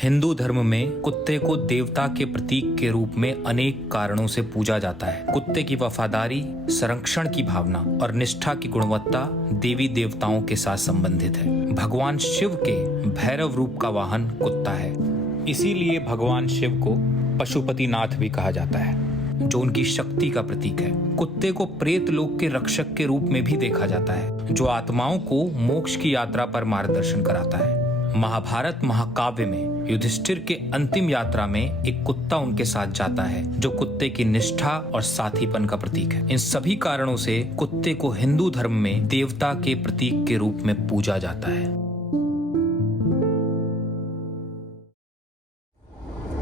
हिंदू धर्म में कुत्ते को देवता के प्रतीक के रूप में अनेक कारणों से पूजा जाता है। कुत्ते की वफादारी, संरक्षण की भावना और निष्ठा की गुणवत्ता देवी देवताओं के साथ संबंधित है। भगवान शिव के भैरव रूप का वाहन कुत्ता है, इसीलिए भगवान शिव को पशुपतिनाथ भी कहा जाता है, जो उनकी शक्ति का प्रतीक है। कुत्ते को प्रेत लोक के रक्षक के रूप में भी देखा जाता है, जो आत्माओं को मोक्ष की यात्रा पर मार्गदर्शन कराता है। महाभारत महाकाव्य में युधिष्ठिर के अंतिम यात्रा में एक कुत्ता उनके साथ जाता है, जो कुत्ते की निष्ठा और साथीपन का प्रतीक है। इन सभी कारणों से कुत्ते को हिंदू धर्म में देवता के प्रतीक के रूप में पूजा जाता है।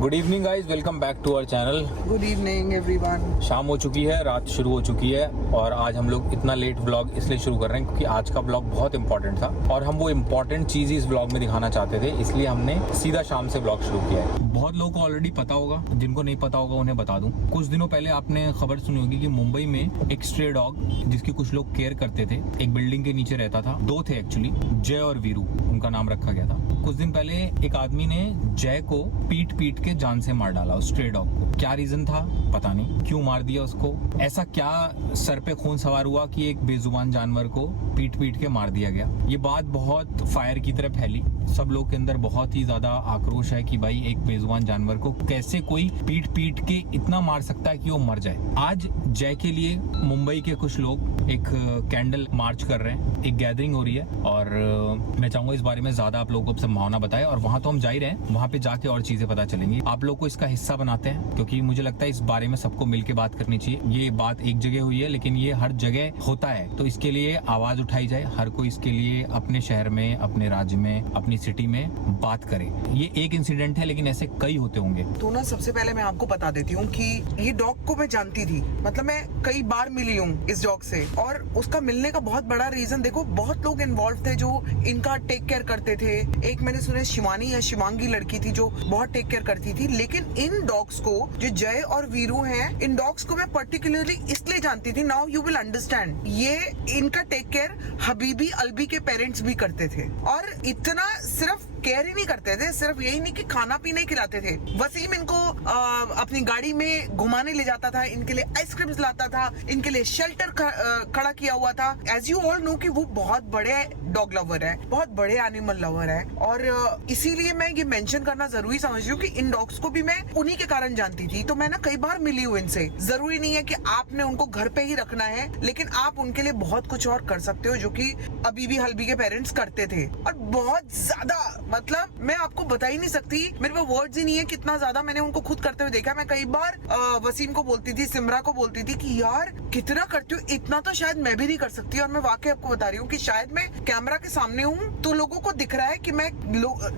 Good evening guys, welcome back to our channel. Good evening everyone. शाम हो चुकी है, रात शुरू हो चुकी है और आज हम लोग इतना लेट व्लॉग इसलिए शुरू कर रहे हैं क्योंकि आज का व्लॉग बहुत इंपॉर्टेंट था और हम वो इंपॉर्टेंट चीज इस व्लॉग में दिखाना चाहते थे, इसलिए हमने सीधा शाम से व्लॉग शुरू किया है। बहुत लोगों को ऑलरेडी पता होगा, जिनको नहीं पता होगा उन्हें बता दूं। कुछ दिनों पहले आपने खबर सुनी होगी कि मुंबई में एक स्ट्रे डॉग जिसकी कुछ लोग केयर करते थे, एक बिल्डिंग के नीचे रहता था। दो थे एक्चुअली, जय और वीरू उनका नाम रखा गया था। कुछ दिन पहले एक आदमी ने जय को पीट पीट के जान से मार डाला, उस स्ट्रे डॉग को। क्या रीजन था पता नहीं, क्यों मार दिया उसको, ऐसा क्या सर पे खून सवार हुआ कि एक बेजुबान जानवर को पीट पीट के मार दिया गया। ये बात बहुत फायर की तरह फैली, सब लोग के अंदर बहुत ही ज्यादा आक्रोश है कि भाई एक बेजुबान जानवर को कैसे कोई पीट पीट के इतना मार सकता है कि वो मर जाए। आज जय के लिए मुंबई के कुछ लोग एक कैंडल मार्च कर रहे हैं, एक गैदरिंग हो रही है और मैं चाहूंगा इस बारे में ज्यादा आप लोगों को संभावना बताए। और वहां तो हम जा ही रहे हैं, वहां पे जाके और चीजें पता चलेंगी। आप लोग को इसका हिस्सा बनाते हैं क्योंकि मुझे लगता है इस बारे में सबको मिलकर बात करनी चाहिए। ये बात एक जगह हुई है लेकिन ये हर जगह होता है, तो इसके लिए आवाज उठाई जाए। हर कोई इसके लिए अपने शहर में, अपने राज्य में, अपनी सिटी में बात करे। ये एक इंसिडेंट है लेकिन ऐसे कई होते होंगे। तो ना सबसे पहले मैं आपको बता देती हूँ कि ये डॉग को मैं जानती थी, मतलब मैं कई बार मिली हूँ इस डॉग से। और उसका मिलने का बहुत बड़ा रीजन, देखो बहुत लोग इन्वॉल्व थे जो इनका टेक केयर करते थे। एक मैंने सुना शिवानी या शिवांगी लड़की थी जो बहुत टेक केयर करती थी। लेकिन इन डॉग्स को, जो जय और वीरू हैं, इन डॉग्स को मैं पर्टिकुलरली इसलिए जानती थी। Now you will understand. ये इनका टेक केयर हबीबी अलबी के पेरेंट्स भी करते थे और इतना सिर्फ केयर ही नहीं करते थे, सिर्फ यही नहीं कि खाना पीना ही खिलाते थे। वसीम इनको अपनी गाड़ी में घुमाने ले जाता था, इनके लिए आइसक्रीम्स लाता था, इनके लिए शेल्टर खड़ा किया हुआ था। एज यू ऑल नो कि वो बहुत बड़े डॉग लवर है, बहुत बड़े एनिमल लवर है। और इसीलिए मैं ये मेंशन करना जरूरी समझ रही हूँ कि इन डॉग्स को भी मैं उन्हीं के कारण जानती थी। तो मैं ना कई बार मिली हूँ इनसे। जरूरी नहीं है कि आपने उनको घर पे ही रखना है, लेकिन आप उनके लिए बहुत कुछ और कर सकते हो, जो कि अभी भी हल्बी के पेरेंट्स करते थे। और बहुत ज्यादा, मतलब मैं आपको बता ही नहीं सकती, मेरे पास वर्ड्स ही नहीं है कितना ज्यादा मैंने उनको खुद करते हुए देखा। मैं कई बार वसीम को बोलती थी, सिमरा को बोलती थी कि यार कितना करती हूँ, इतना तो शायद मैं भी नहीं कर सकती। और मैं वाकई आपको बता रही हूँ कि शायद मैं कैमरा के सामने हूँ तो लोगों को दिख रहा है कि मैं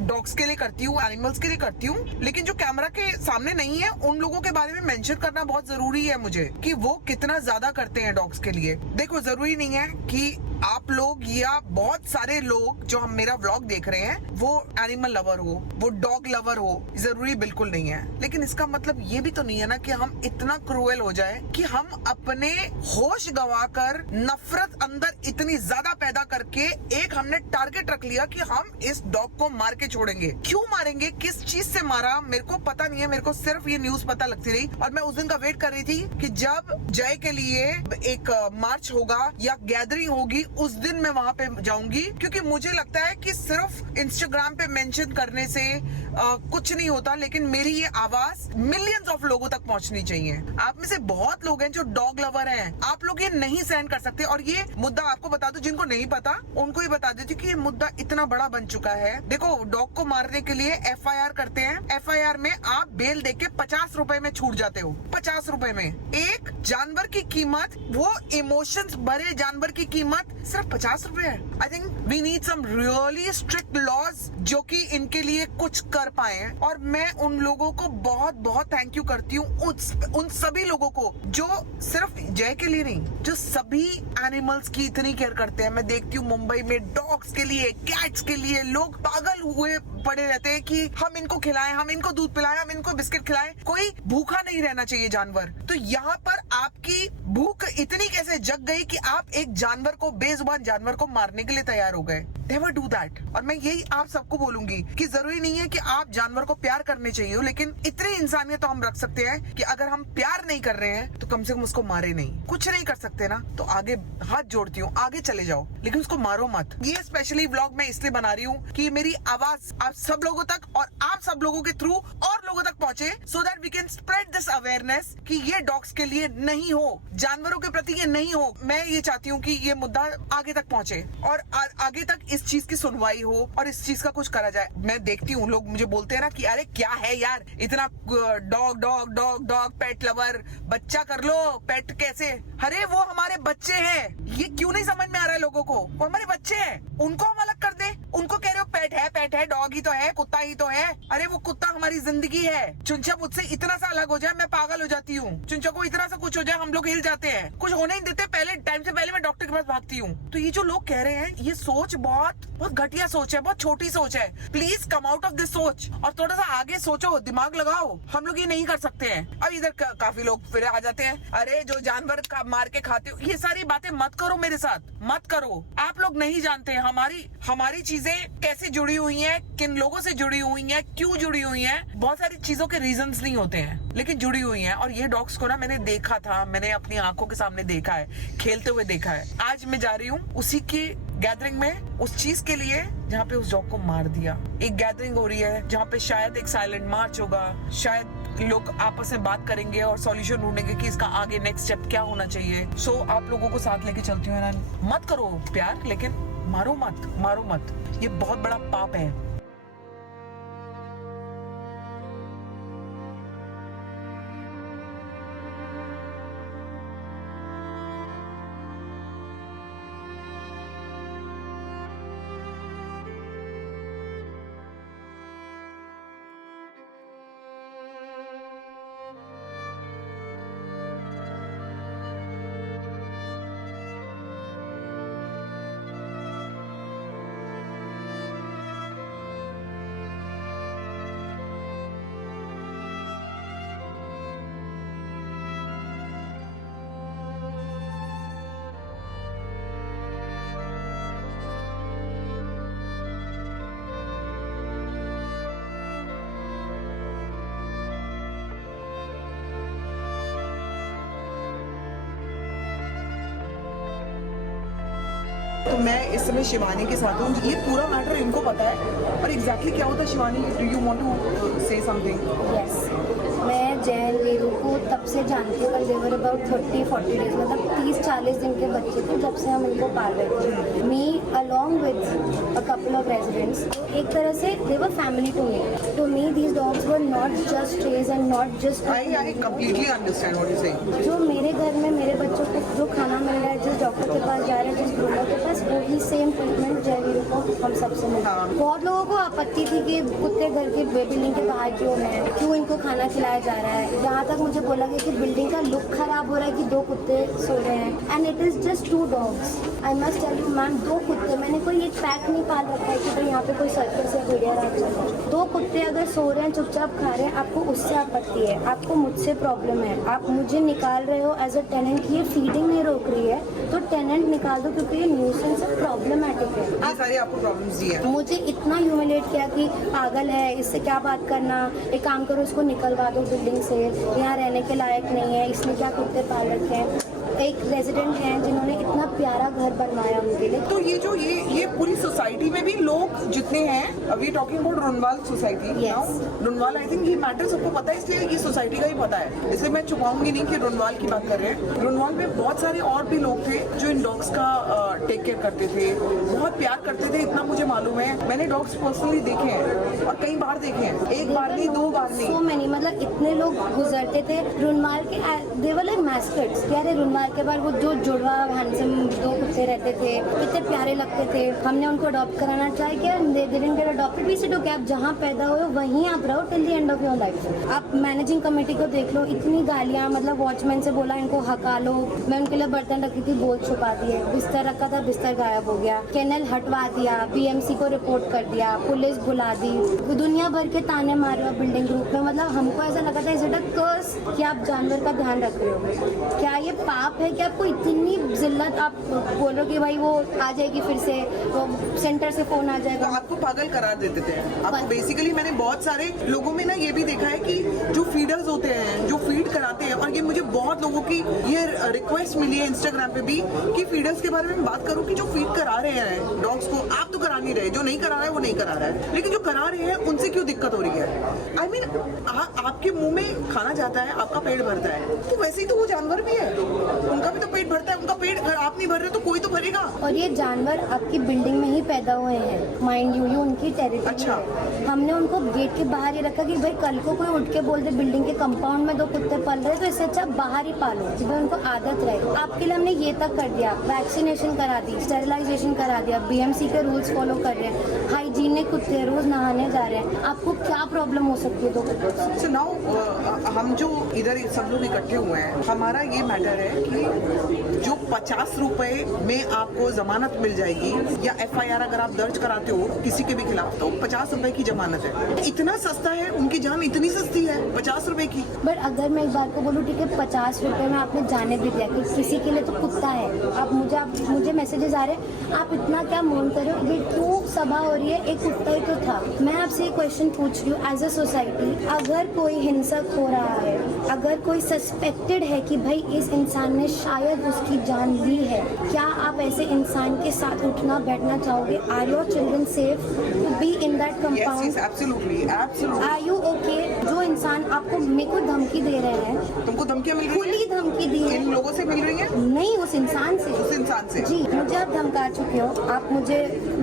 डॉग्स के लिए करती हूँ, एनिमल्स के लिए करती हूँ, लेकिन जो कैमरा के सामने नहीं है उन लोगों के बारे में मेंशन करना बहुत जरूरी है मुझे, कि वो कितना ज्यादा करते हैं डॉग्स के लिए। देखो जरूरी नहीं है कि आप लोग या बहुत सारे लोग जो हम मेरा व्लॉग देख रहे हैं वो एनिमल लवर हो, वो डॉग लवर हो, जरूरी बिल्कुल नहीं है। लेकिन इसका मतलब ये भी तो नहीं है ना कि हम इतना क्रूएल हो जाए कि हम अपने होश गंवाकर, नफरत अंदर इतनी ज्यादा पैदा करके एक हमने टारगेट रख लिया कि हम इस डॉग को मार के छोड़ेंगे। क्यों मारेंगे, किस चीज से मारा, मेरे को पता नहीं है। मेरे को सिर्फ ये न्यूज पता लगती रही और मैं उस दिन का वेट कर रही थी कि जब जय के लिए एक मार्च होगा या गैदरिंग होगी, उस दिन मैं वहां पे जाऊंगी। क्योंकि मुझे लगता है कि सिर्फ इंस्टाग्राम पे मेंशन करने से कुछ नहीं होता, लेकिन मेरी ये आवाज मिलियंस ऑफ लोगों तक पहुंचनी चाहिए। आप में से बहुत लोग हैं जो डॉग लवर हैं, आप लोग ये नहीं सहन कर सकते। और ये मुद्दा आपको बता दो, जिनको नहीं पता उनको ही बता देती कि ये मुद्दा इतना बड़ा बन चुका है। देखो डॉग को मारने के लिए FIR करते हैं, FIR में आप बेल देके 50 रुपए में छूट जाते हो। 50 रुपए में एक जानवर की कीमत, वो इमोशंस भरे जानवर की कीमत सिर्फ 50 रुपए है। I think we need some really strict laws जो कि इनके लिए कुछ कर पाए। और मैं उन लोगों को बहुत बहुत थैंक यू करती हूँ, उन सभी लोगों को जो सिर्फ जय के लिए नहीं, जो सभी एनिमल्स की इतनी केयर करते हैं। मैं देखती हूँ मुंबई में डॉग्स के लिए, कैट्स के लिए लोग पागल हुए पड़े रहते हैं कि हम इनको खिलाएं, हम इनको दूध पिलाएं, हम इनको बिस्किट खिलाएं। कोई भूखा नहीं रहना चाहिए जानवर। तो यहाँ पर आपकी भूख इतनी कैसे जग गई कि आप एक जानवर को, बेजुबान जानवर को मारने के लिए तैयार हो गए? Never do that. और मैं यही आप सबको बोलूंगी कि जरूरी नहीं है कि आप जानवर को प्यार करने चाहिए हो, लेकिन इतनी इंसानियत तो हम रख सकते हैं कि अगर हम प्यार नहीं कर रहे हैं तो कम से कम उसको मारे नहीं। कुछ नहीं कर सकते ना तो आगे हाथ जोड़ती हूँ, आगे चले जाओ, लेकिन उसको मारो मत। ये स्पेशली व्लॉग मैं इसलिए बना रही हूँ कि मेरी आवाज आप सब लोगों तक और आप सब लोगों के थ्रू और लोगों तक पहुंचे, so that we can spread this awareness कि ये डॉग्स के लिए नहीं हो, जानवरों के प्रति ये नहीं हो। मैं ये चाहती हूँ कि ये मुद्दा आगे तक पहुंचे और आगे तक इस चीज की सुनवाई हो और इस चीज का कुछ करा जाए। मैं देखती हूँ लोग मुझे बोलते हैं ना कि अरे क्या है यार, इतना डॉग डॉग डॉग डॉग, पेट लवर, बच्चा कर लो, पेट कैसे? अरे वो हमारे बच्चे हैं, ये क्यों नहीं समझ में आ रहा है लोगों को? वो हमारे बच्चे हैं, उनको हम अलग कर दे। उनको कह रहे हो पेट है, डॉग ही तो है, कुत्ता ही तो है। अरे वो कुत्ता हमारी जिंदगी है। चुंचा मुझसे इतना सा अलग हो जाए मैं पागल हो जाती हूँ। चुंचा को इतना सा कुछ हो जाए हम लोग हिल जाते हैं, कुछ होने नहीं देते। पहले टाइम से पहले मैं डॉक्टर के पास भागती हूँ। तो ये जो लोग कह रहे हैं ये सोच बहुत घटिया सोच है, बहुत छोटी सोच है। Please come out of this सोच और थोड़ा सा आगे सोचो, दिमाग लगाओ। हम लोग ये नहीं कर सकते हैं। अब इधर काफी लोग फिर आ जाते हैं, अरे जो जानवर मार के खाते हो, ये सारी बातें मत करो मेरे साथ, मत करो। आप लोग नहीं जानते हमारी चीजें कैसे जुड़ी हुई हैं, किन लोगों से जुड़ी हुई हैं, क्यों जुड़ी हुई हैं। बहुत सारी चीजों के रीजंस नहीं होते हैं, लेकिन जुड़ी हुई हैं। और ये डॉग्स को ना मैंने देखा था, मैंने अपनी आंखों के सामने देखा है, खेलते हुए देखा है। आज मैं जा रही हूँ उसी की गैदरिंग में, उस चीज के लिए जहाँ पे उस डॉग को मार दिया। एक गैदरिंग हो रही है जहाँ पे शायद एक साइलेंट मार्च होगा, शायद लोग आपस में बात करेंगे और सॉल्यूशन ढूंढेंगे कि इसका आगे नेक्स्ट स्टेप क्या होना चाहिए। सो आप लोगों को साथ लेके चलती हूँ। मत करो प्यार, लेकिन मारो मत। ये बहुत बड़ा पाप है। तो मैं इस समय शिवानी के साथ हूँ। ये पूरा मैटर इनको पता है और एग्जैक्टली क्या होता है। Shivani, do you want to say something? Yes, मैं जैन वीरू को तब से जानती हूँ, देवर अबाउट 30-40 डेज, मतलब 30-40 दिन के बच्चे थे जब से हम इनको पाल रहे थे। Me along with a couple of residents, एक तरह से they were family to me. To me these dogs were not just strays and not just. I completely understand what you saying. जो मेरे घर में मेरे बच्चों को जो खाना मिल रहा है, जिस डॉक्टर के पास जा रहे हैं, जिस ग्रूमर के पास, वही सेम ट्रीटमेंट जय वीरू को हम सबसे मिलता है। बहुत लोगों को आपत्ति थी कि कुत्ते घर के बिल्डिंग के बाहर क्यों है, क्यों इनको खाना खिलाया जा रहा है। यहाँ तक मुझे बोला गया कि बिल्डिंग का लुक खराब हो रहा है कि 2 कुत्ते सो रहे हैं, and it is just 2 dogs. I must tell you ma'am, 2 कुत्ते, मैंने कोई एक पैक नहीं पाल रखा है कि भाई यहाँ पे कोई सर्कस या भेड़िया रात चल रहा है। 2 कुत्ते अगर सो रहे हैं, चुपचाप खा रहे हैं, आपको उससे आपत्ति है, आपको मुझसे प्रॉब्लम है, आप मुझे निकाल रहे हो एज अ टेनेंट। ये फीडिंग नहीं रोक रही है तो टेनेंट निकाल दो, क्योंकि ये न्यूसेंस है, प्रॉब्लमेटिक है। ये सारी आपको प्रॉब्लम्स दी है। मुझे इतना ह्यूमिलेट किया कि पागल है, इससे क्या बात करना, एक काम करो इसको निकलवा दो बिल्डिंग से, यहाँ रहने के लायक नहीं है, इसने क्या कुत्ते पाल रखे हैं। एक रेजिडेंट हैं जिन्होंने इतना प्यारा घर बनवाया उनके लिए। तो ये पूरी सोसाइटी में भी लोग जितने हैं, we talking about Runwal society now. Runwal, I think ये मैटर सबको पता है, इसलिए ये सोसाइटी का ही पता है, इसलिए मैं छुपाऊंगी नहीं कि रुनवाल की बात कर रहे हैं। रुनवाल में बहुत सारे और भी लोग थे जो इन डॉग्स का टेक केयर करते थे, बहुत प्यार करते थे, इतना मुझे मालूम है। मैंने डॉग्स पर्सनली देखे हैं और कई बार देखे हैं, एक बार नहीं 2 बार नहीं। सो मैनी, मतलब इतने लोग गुजरते थे रुनवाल के, दे वर लाइक मैस्कट्स। यार रुनवाल के बाद वो जो जुड़वा हैंडसम 2 कुत्ते रहते थे, कितने प्यारे लगते थे। हमने उनको अडॉप्ट कराना ट्राई किया, they didn't get adopted. We said okay, आप जहाँ पैदा हुए वहीं आप रहो till the end of your life. आप मैनेजिंग कमेटी को देख लो, इतनी गालियाँ, मतलब वॉचमैन से बोला इनको हका लो, मैं उनके लिए बर्तन रखी थी, बोल छुपा दिए, बिस्तर रखा था, बिस्तर गायब हो गया, केनल हटवा दिया, बीएमसी को रिपोर्ट कर दिया, पुलिस बुला दी, दुनिया भर के ताने मारे और बिल्डिंग ग्रुप में। मतलब हमको ऐसा लगा था इज इट अ कर्स कि आप जानवर का ध्यान रख रहे हो? क्या ये पाप है कि आपको इतनी जिल्लत, आप बोल रहे हो कि भाई वो आ जाएगी फिर से, वो सेंटर से फोन आ तो जाएगा। आपको पागल करार देते थे आपको। बेसिकली मैंने बहुत सारे लोगों में ना ये भी देखा है कि जो फीडर्स होते हैं, जो फीड कराते हैं, और ये मुझे बहुत लोगों की ये रिक्वेस्ट मिली है इंस्टाग्राम पे भी कि फीडर्स के बारे में बात करो कि जो फीड करा रहे हैं डॉग्स को, आप तो करा नहीं रहे, जो नहीं करा रहा है वो नहीं करा रहा है, लेकिन जो करा रहे हैं उनसे क्यों दिक्कत हो रही है? आई मीन आपके मुंह में खाना जाता है, आपका पेट भरता है, तो वैसे ही तो वो जानवर भी है, उनका भी तो पेट भरता है, उनका पेट अगर आप नहीं भर रहे तो कोई तो भरेगा। और ये जानवर आपकी बिल्डिंग में ही पैदा हुए हैं, माइंड यू, ये उनकी टेरिटरी अच्छा। है। हमने उनको गेट के बाहर ही रखा कि भाई कल को कोई उठ के बोल दे बिल्डिंग के कंपाउंड में 2 कुत्ते पल रहे, तो इससे अच्छा बाहर ही पालो, जिसमें उनको आदत रहे। आपके लिए हमने ये तक कर दिया, वैक्सीनेशन करा दी, स्टेरिलाइजेशन करा दिया, बीएमसी के रूल्स फॉलो कर रहे हैं, हाइजीनिक कुत्ते रोज नहाने जा रहे हैं। आपको क्या प्रॉब्लम हो सकती है 2 कुत्तों से? So now, हम जो इधर सब लोग इकट्ठे हुए हैं, हमारा ये मैटर है कि जो 50 रुपए में आपको जमानत मिल जाएगी, या एफआईआर अगर आप दर्ज कराते हो किसी के भी खिलाफ, तो 50 रुपए की जमानत है। इतना सस्ता है, उनकी जान इतनी सस्ती है 50 रुपए की। बट अगर मैं एक बात को बोलूँ, ठीक है 50 रुपए में आपने जाने भी दिया कि किसी के लिए तो कुत्ता है, आप मुझे मैसेजेस आ रहे हैं, आप इतना क्या मोन कर रहे हो, ये क्यों सभा हो रही है, एक कुत्ता ही तो था। मैं आपसे एक क्वेश्चन पूछ रही हूँ, एज अ सोसाइटी अगर कोई हिंसक हो रहा है, अगर कोई सस्पेक्टेड है कि भाई इस इंसान ने शायद उसकी जान ली है, क्या आप ऐसे इंसान के साथ उठना बैठना चाहोगे? Are your children safe to be in that Yes, compound? yes, absolutely, absolutely. Are you okay? जो इंसान आपको मेरे को धमकी दे रहे हैं, तुमको धमकियां मिल रही खुली धमकी दी हैं? है, इन लोगों से मिल रही हैं? नहीं उस इंसान से। उस इंसान से? जी, मुझे आप धमका चुके हो, आप मुझे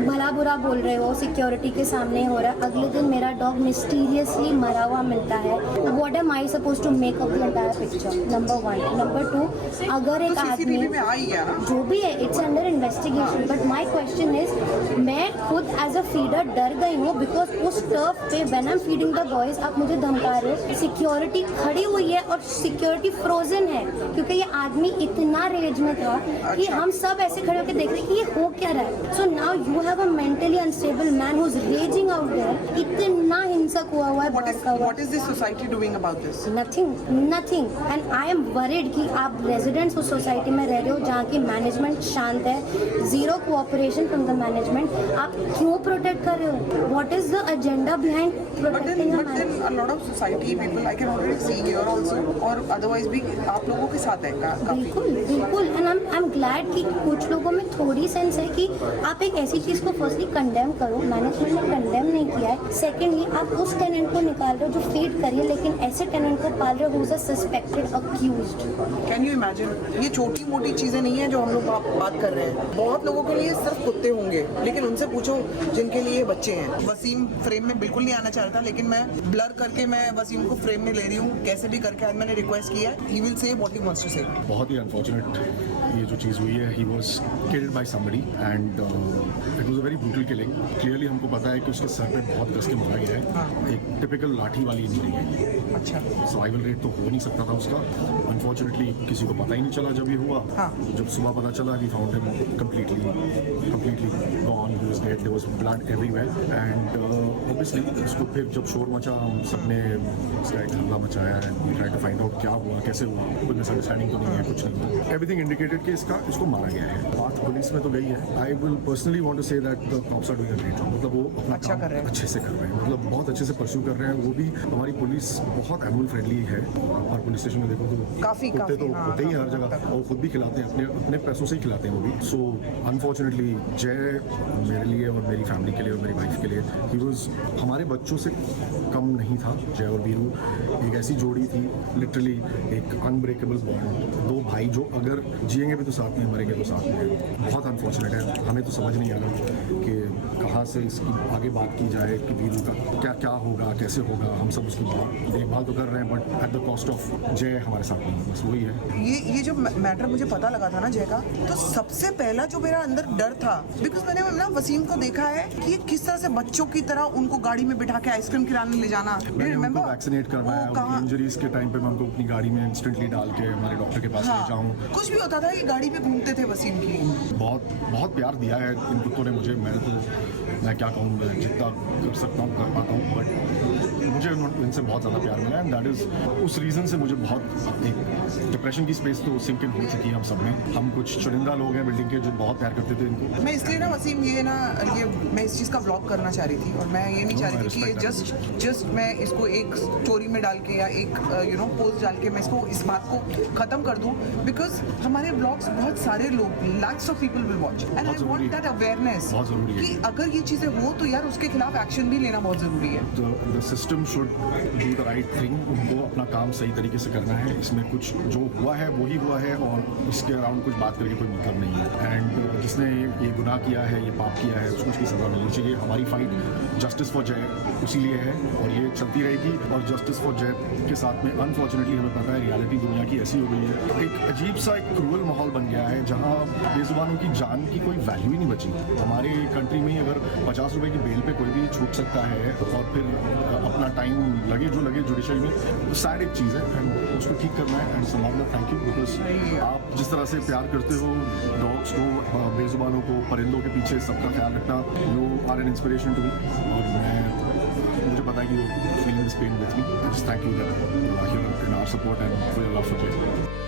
भला बुरा बोल रहे हो, सिक्योरिटी के सामने हो रहा है, अगले दिन मेरा डॉग मिस्टीरियसली मरा हुआ मिलता है। What am I supposed to make up the entire picture? Number 1। Number 2, अगर एक तो आदमी सीसीटीवी में आ ही गया ना। जो भी है, it's under investigation, but my question is, मैं खुद एज अ फीडर डर गई हूँ, बिकॉज उस टर्फ पे when I am feeding the boys, आप मुझे धमका रहे हो, सिक्योरिटी खड़ी हुई है और सिक्योरिटी फ्रोजन है, क्योंकि ये आदमी इतना रेज में था कि हम सब ऐसे खड़े होकर देख रहे कि ये हो क्या रहा है। So now you have a mentally unstable man who is raging out there, इतना हिंसक हुआ है, भड़का हुआ है। What is this society doing about this? Nothing and I am worried कि आप रेजिडेंट्स उस सोसाइटी में रह रहे हो जहाँ की मैनेजमेंट शांत है, zero cooperation from the management, आप क्यों प्रोटेक्ट कर रहे हो? What is the agenda behind protecting But then a lot of society people I can already see here also, और otherwise भी आप लोगों के साथ है काफी। बिल्कुल एंड आई एम ग्लैड कि कुछ लोगों में थोड़ी सेंस है कि आप एक ऐसी चीज को फर्स्टली कंडेम करो, मैनेजमेंट ने कंडेम नहीं किया है। सेकेंडली आप उस टेनेंट को निकाल रहे हो जो फीड करिए, लेकिन ऐसे टेनेंट को पाल रहे हो who is a suspected accused. Can you imagine? ये छोटी मोटी चीजें नहीं है जो हम लोग बात कर रहे हैं। बहुत लोगों के लिए सिर्फ कुत्ते होंगे, लेकिन उनसे पूछो जिनके लिए बच्चे हैं। वसीम फ्रेम में बिल्कुल नहीं आना चाह रहा था, लेकिन मैं ब्लर करके मैं वसीम को फ्रेम में ले रही हूँ, कैसे भी करके आज मैंने रिक्वेस्ट किया है। He will say what he wants to say. बहुत ही अनफॉर्चुनेट ये जो चीज़ हुई है, he was killed by somebody and it was a very brutal killing. Clearly हमको पता है कि उसके सर पे बहुत कस के मारा गया है, एक टिपिकल लाठी वाली इंजरी है। अच्छा, सर्वाइवल रेट तो हो नहीं सकता था उसका। अनफॉर्चुनेटली किसी को पता ही नहीं चला जब ये हुआ। हाँ। जब सुबह पता चला, we found him completely gone, he was dead, there was blood everywhere and obviously उसको फिर जब शोर मचा, हम सबने इसका एक हल्ला मचाया and we tried to find out क्या हुआ, कैसे हुआ, कोई मिसअंडरस्टैंडिंग तो नहीं है, कुछ नहीं। एवरीथिंग इंडिकेटेड कि इसको मारा गया है। बात पुलिस में तो गई है। I will personally want to say that the cops are doing a great job, मतलब वो अपना अच्छा काम कर रहे हैं। अच्छे से कर रहे हैं, मतलब बहुत अच्छे से परस्यू कर रहे हैं। वो भी हमारी पुलिस बहुत एनिमल फ्रेंडली है। और पुलिस स्टेशन में देखो तो काफी कुत्ते तो हाँ, होते ही हैं हर जगह, और खुद भी खिलाते हैं, अपने पैसों से ही खिलाते हैं वो भी। सो अनफॉर्चुनेटली जय मेरे लिए और मेरी फैमिली के लिए और मेरी वाइफ के लिए, ही वाज हमारे बच्चों से कम नहीं था। जय और वीरू एक ऐसी जोड़ी थी, लिटरली एक अनब्रेकेबल बॉन्ड। 2 भाई जो अगर जिएंगे भी तो साथ में, मरेंगे तो साथ में। बहुत अनफॉर्चुनेट है, हमें तो समझ नहीं आ रहा कि कहाँ से इसकी आगे बात की जाए कि वीरू का क्या होगा, कैसे होगा। हम सब उसकी देखभाल तो कर रहे हैं, but at the cost of जय हमारे साथ नहीं, बस वही है। ये जो मैटर मुझे पता लगा था ना जय का, तो सबसे पहला जो मेरा अंदर डर था, बिकॉज मैंने ना वसीम को देखा है कि ये किस तरह से बच्चों की तरह उनको गाड़ी में बिठा के आइसक्रीम खिलाने ले जाना। मैंने उनको वैक्सीनेट करवाया, उनकी इंजरीज के टाइम पे मैं उनको अपनी गाड़ी में इंस्टेंटली डाल के हमारे डॉक्टर के पास ले जाऊँ। कुछ भी होता था ये गाड़ी पे घूमते थे वसीम की। बहुत बहुत प्यार दिया है इन कुत्तों ने मुझे। मैं क्या कहूँ, मैं जितना कर सकता हूँ कर पाता हूँ, बट मुझे इनसे बहुत ज़्यादा प्यार मिला एंड दैट इज़ उस रीज़न से मुझे बहुत एक डिप्रेशन की स्पेस तो सिंक इन हो चुकी है हम सब में। हम कुछ चुनिंदा लोग हैं बिल्डिंग के जो बहुत प्यार करते थे इनको। मैं इसलिए ना वसीम ये मैं इस चीज़ का व्लॉग करना चाह रही थी, और मैं ये नहीं चाह रही थी कि ये जस्ट मैं इसको एक स्टोरी में डाल के या एक पोस्ट डाल के मैं इसको इस बात को ख़त्म कर दूँ, बिकॉज हमारे ब्लॉग्स बहुत सारे लोग, lakhs of people will watch and I want that awareness कि अगर ये चीज़ें हो तो यार उसके खिलाफ एक्शन भी लेना बहुत ज़रूरी है। The system should do the right thing. उनको अपना काम सही तरीके से करना है। इसमें कुछ जो हुआ है वही हुआ है और इसके अराउंड कुछ बात करके कोई मतलब नहीं है। एंड जिसने ये गुनाह किया है, ये पाप किया है, उसको उसकी सज़ा मिलनी चाहिए। हमारी फाइट जस्टिस फॉर जय उसी लिए है और ये चलती रहेगी। और जस्टिस फॉर जय के साथ में अनफॉर्चुनेटली हमें पता है रियलिटी दुनिया की ऐसी हो गई है, एक अजीब सा एक क्रूअल माहौल बन गया है जहाँ बेजुबानों की जान की कोई वैल्यू ही नहीं बची। हमारे कंट्री में अगर 50 रुपए की बेल पे कोई भी छूट सकता है और फिर अपना टाइम लगे जो लगे जुडिशरी में, तो सैड एक चीज़ है एंड उसको ठीक करना है एंड संभालना। थैंक यू, बिकॉज आप जिस तरह से प्यार करते हो डॉग्स को, बेजुबानों को, परिंदों के पीछे सबका ख्याल रखना, you are an inspiration to me. और मुझे पता है कि you feeling this pain with me. Just thank you in our support and for your love for जय।